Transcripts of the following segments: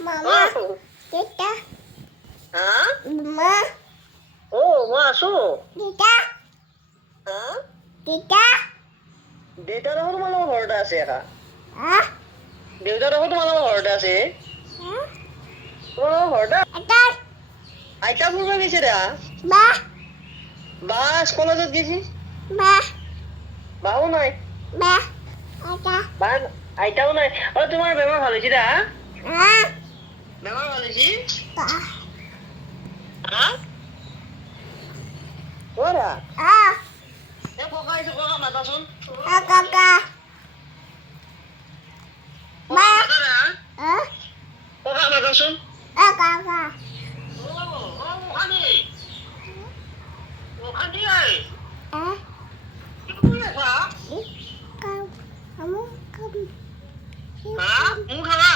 Mama, Oh, Tita, hả? Mama, মই আছো। Tita, হা? Tita, দেউতা দেখোন তোমাৰ লগত ঘৰতে আছে একা। ah, দেউতা দেখোন তোমাৰ লগত ঘৰতে আছে। ah, তোমাৰ লগত ঘৰতে Ata, আইতা ফুৰিব গৈছে দা। Ba, বা কলেজত গৈছি। Ba, বাও নাই। Ba, Ata, বা আইতাও নাই। তোমাৰ বেমাৰ ভাল হৈছে দা? ah, বেমাৰ ভাল হৈছে? Ba, হা? দা। ah, ককা আহিছে, ককা মাতাচোন। Kaka, ককা মাতা দা। ah, ককা মাতাচোন। Kaka, মুখানি। মুখানি ঐ। ah, কি কৰি আছা? kamu, kamu, হা? মোক খাবা?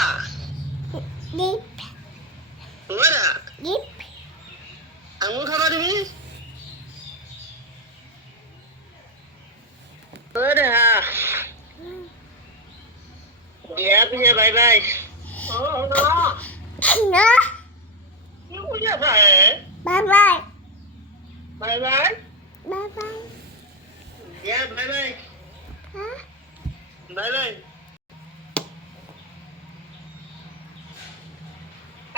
dip, দা। dip, আঙুৰ খাবা তুমি? দেহা। দিয়া পিছে বাই বাই। no, কি কৰি আছা হে? bye bye, bye bye. bye bye, দিয়া bye bye. ah, bye bye.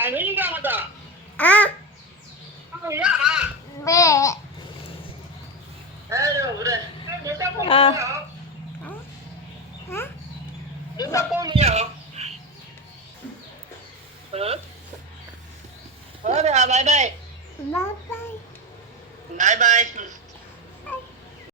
আহিবি নেকি মাতা? ah, ইয়া হা। be. এই ৰ দে। দেউতা Ah.